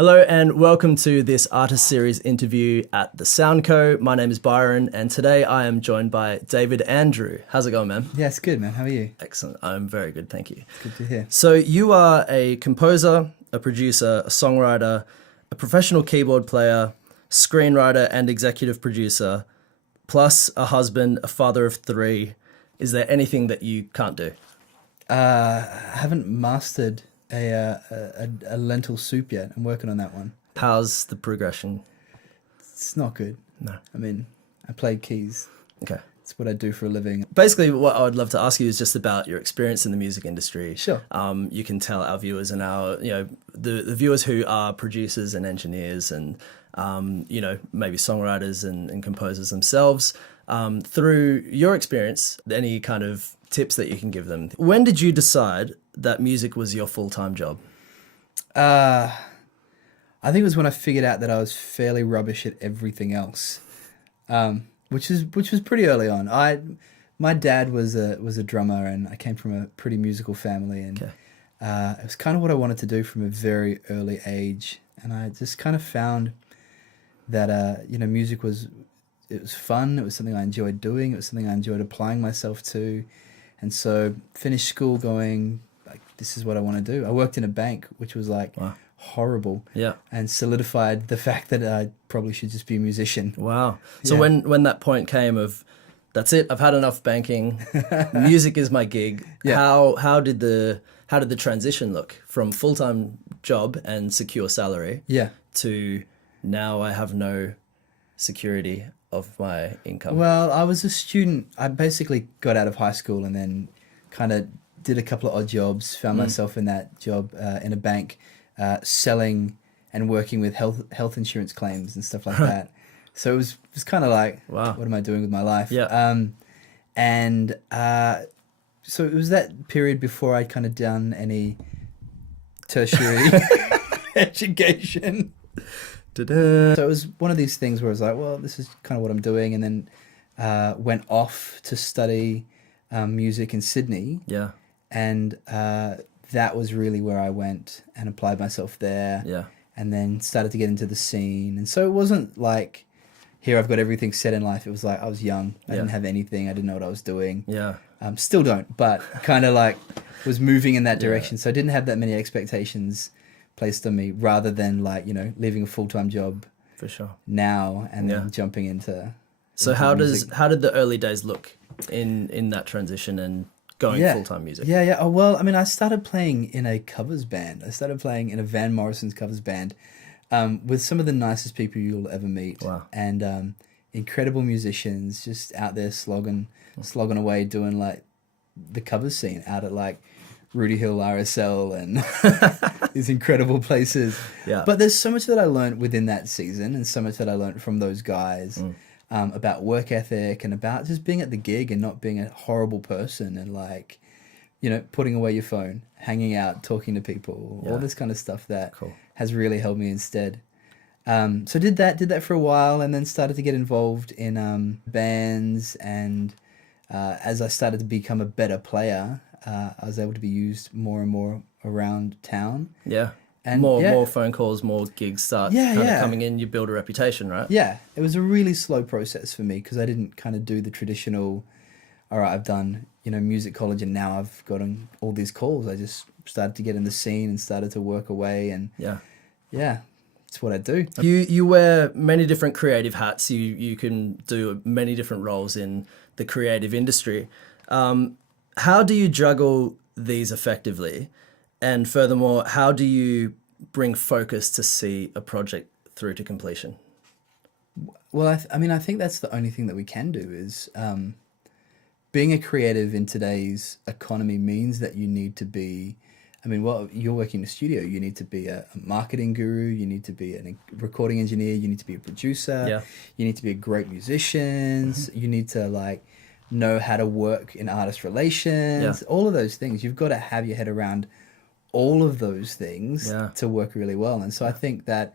Hello and welcome to this Artist Series interview at the Sound Co. My name is Byron and today I am joined by David Andrew. How's it going, man? Yeah, it's good, man. How are you? Excellent. I'm very good, thank you. Good to hear. So you are a composer, a producer, a songwriter, a professional keyboard player, screenwriter and executive producer, plus a husband, a father of 3. Is there anything that you can't do? I haven't mastered a lentil soup yet. I'm working on that one. How's the progression? It's not good. No. I mean, I play keys. Okay. It's what I do for a living. Basically, what I would love to ask you is just about your experience in the music industry. Sure. You can tell our viewers and the viewers who are producers and engineers and maybe songwriters and composers themselves, through your experience, any kind of tips that you can give them. When did you decide that music was your full-time job? I think it was when I figured out that I was fairly rubbish at everything else, which was pretty early on. My dad was a drummer, and I came from a pretty musical family, and Okay. it was kind of what I wanted to do from a very early age. And I just kind of found that music was fun. It was something I enjoyed doing. It was something I enjoyed applying myself to, and so finished school going like, this is what I want to do. I worked in a bank, which was like. Wow. Horrible, Yeah, and solidified the fact that I probably should just be a musician. Wow. So Yeah. when that point came of, that's it, I've had enough banking, music is my gig. Yeah. How did the transition look from full-time job and secure salary Yeah. to now I have no security of my income? Well, I was a student. I basically got out of high school and then kind of did a couple of odd jobs. Found myself in that job in a bank. Selling and working with health insurance claims and stuff like that. So it was kind of like, Wow. what am I doing with my life? Yeah. So it was that period before I'd kind of done any tertiary education. Ta-da. So it was one of these things where I was like, well, this is kind of what I'm doing. And then went off to study music in Sydney. Yeah. And that was really where I went and applied myself there. Yeah. And then started to get into the scene. And so it wasn't like, here I've got everything set in life. It was like I was young. I didn't have anything. I didn't know what I was doing. Yeah. Still don't, but kind of like was moving in that direction. So I didn't have that many expectations placed on me rather than like, leaving a full-time job For sure. now and Yeah. then jumping into So into how music. did the early days look in that transition and going full-time music? Yeah. Oh, well, I mean, I started playing in a covers band. I started playing in a Van Morrison's covers band with some of the nicest people you'll ever meet. Wow. And incredible musicians just out there slogging away doing like the covers scene out at like Rudy Hill RSL and these incredible places. Yeah. But there's so much that I learned within that season and so much that I learned from those guys. About work ethic and about just being at the gig and not being a horrible person and like, putting away your phone, hanging out, talking to people, all this kind of stuff that Cool. has really helped me instead. So did that for a while and then started to get involved in bands and as I started to become a better player, I was able to be used more and more around town. Yeah. And more phone calls, more gigs start Yeah, kind yeah. of coming in, you build a reputation, right? Yeah, it was a really slow process for me because I didn't kind of do the traditional, all right, I've done, music college and now I've gotten all these calls. I just started to get in the scene and started to work away and yeah, it's what I do. You wear many different creative hats. You can do many different roles in the creative industry. How do you juggle these effectively? And furthermore, how do you bring focus to see a project through to completion? Well, I think that's the only thing that we can do is being a creative in today's economy means that you need to be, you're working in a studio, you need to be a marketing guru, you need to be a recording engineer, you need to be a producer, you need to be a great musician, you need to like know how to work in artist relations, all of those things. You've got to have your head around all of those things to work really well. And so I think that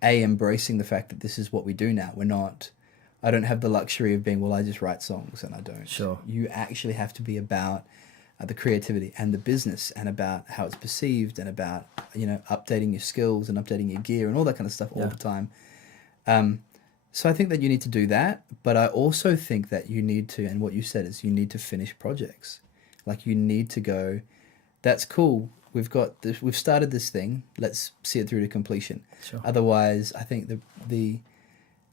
embracing the fact that this is what we do now. I don't have the luxury of being, well, I just write songs and I don't. Sure. You actually have to be about the creativity and the business, and about how it's perceived, and about, you know, updating your skills and updating your gear and all that kind of stuff all the time. So I think that you need to do that, but I also think that you need to, and what you said is, you need to finish projects. Like, you need to go, that's cool, we've got this, we've started this thing, let's see it through to completion. Sure. Otherwise, I think the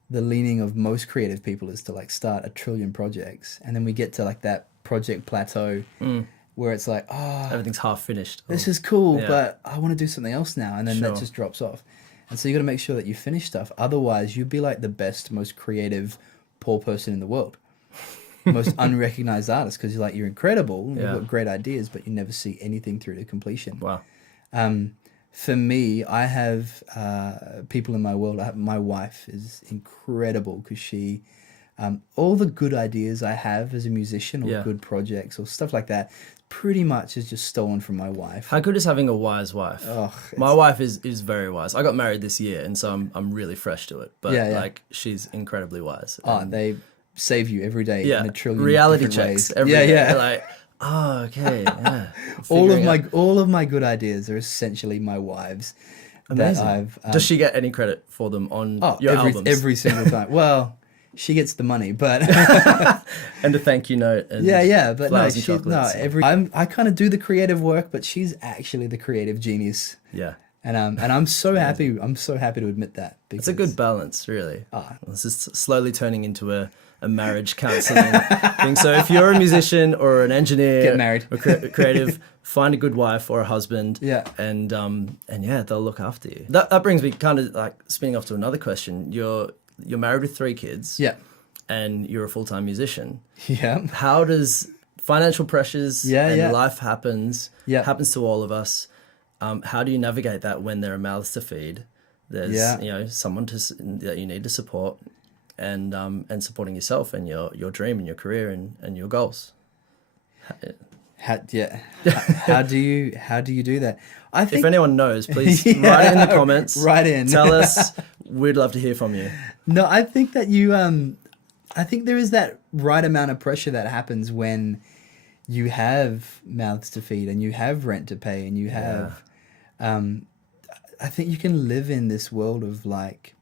leaning of most creative people is to like start 1 trillion projects, and then we get to like that project plateau where it's like, oh, Everything's half finished. this is cool, but I want to do something else now, and then that Sure. just drops off. And so you got to make sure that you finish stuff. Otherwise, you'd be like the best, most creative, poor person in the world, most unrecognized artist, because you're incredible, you've got great ideas, but you never see anything through to completion. Wow. For me, I have people in my world. My wife is incredible, because she, all the good ideas I have as a musician, or good projects or stuff like that, pretty much is just stolen from my wife. How good is having a wise wife? Oh, my wife is very wise. I got married this year, and so I'm really fresh to it. But like, she's incredibly wise. Oh, they save you every day in 1 trillion reality different checks ways. every day. They're like, oh, okay, yeah. all of my good ideas are essentially my wife's. Amazing. That I've, Does she get any credit for them on your albums? Every single time. Well, she gets the money, but and a thank you note. And but flowers no, and chocolates. I kind of do the creative work, but she's actually the creative genius. Yeah. And I'm so happy. I'm so happy to admit that. It's a good balance, really. This is slowly turning into a marriage counseling thing. So if you're a musician or an engineer, get married, or creative, find a good wife or a husband. Yeah. And they'll look after you. That brings me kind of like spinning off to another question. You're married with 3 kids. Yeah. And you're a full-time musician. Yeah. How does financial pressures and life happens to all of us? How do you navigate that when there are mouths to feed? There's someone that you need to support, and supporting yourself and your dream and your career and your goals. How do you do that? I think if anyone knows, please write it in the comments. Write in. Tell us. We'd love to hear from you. No, I think that you I think there is that right amount of pressure that happens when you have mouths to feed and you have rent to pay and you have I think you can live in this world of like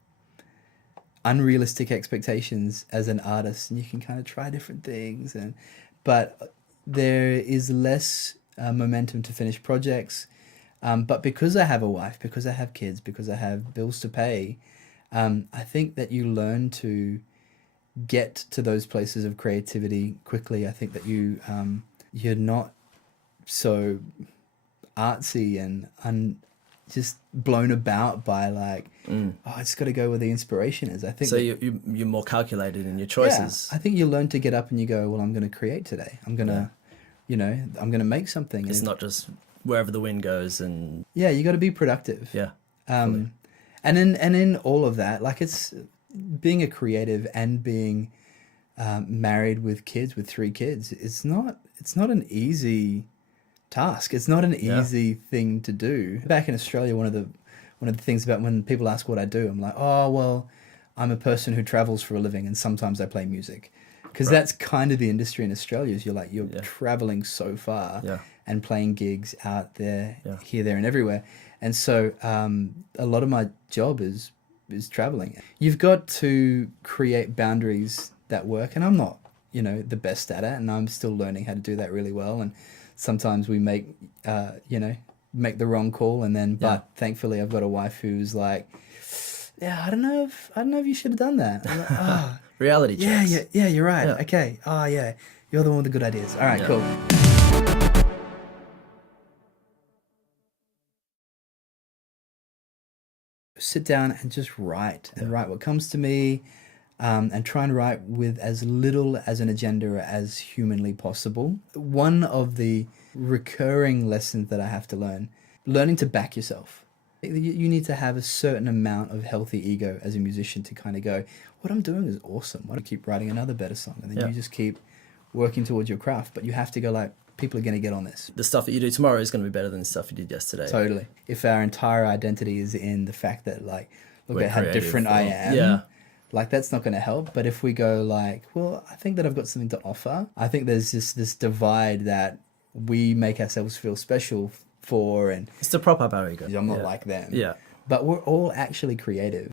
unrealistic expectations as an artist, and you can kind of try different things, but there is less momentum to finish projects. But because I have a wife, because I have kids, because I have bills to pay, I think that you learn to get to those places of creativity quickly. I think that you're not so artsy and just blown about by like, I just got to go where the inspiration is. I think so. You're more calculated in your choices. Yeah, I think you learn to get up and you go, well, I'm going to create today. I'm going to, I'm going to make something. It's not just wherever the wind goes, and you got to be productive. Yeah. And in all of that, like, it's being a creative and being married with kids, with 3 kids. It's not an easy task. It's not an easy thing to do. Back in Australia, one of the things about when people ask what I do, I'm like, oh, well, I'm a person who travels for a living and sometimes I play music. Because that's kind of the industry in Australia, is you're traveling so far and playing gigs out there, here, there, and everywhere. And so a lot of my job is traveling. You've got to create boundaries that work, and I'm not, the best at it, and I'm still learning how to do that really well. And sometimes we make the wrong call, and then but thankfully I've got a wife who's like, I don't know if you should have done that. I'm like, reality checks. Yeah, you're right. Yeah. Okay. Oh yeah, you're the one with the good ideas. All right, cool. Sit down and just write write what comes to me, and try and write with as little as an agenda as humanly possible. One of the recurring lessons that I have to learning to back yourself. You need to have a certain amount of healthy ego as a musician to kind of go, what I'm doing is awesome. Why don't I keep writing another better song? And then you just keep working towards your craft. But you have to go like, people are going to get on this. The stuff that you do tomorrow is going to be better than the stuff you did yesterday. Totally. If our entire identity is in the fact that like, look at how different I am, like that's not going to help. But if we go like, well, I think that I've got something to offer. I think there's this divide that we make ourselves feel special for, and It's to prop up our ego. I'm not Yeah. like them. Yeah. But we're all actually creative.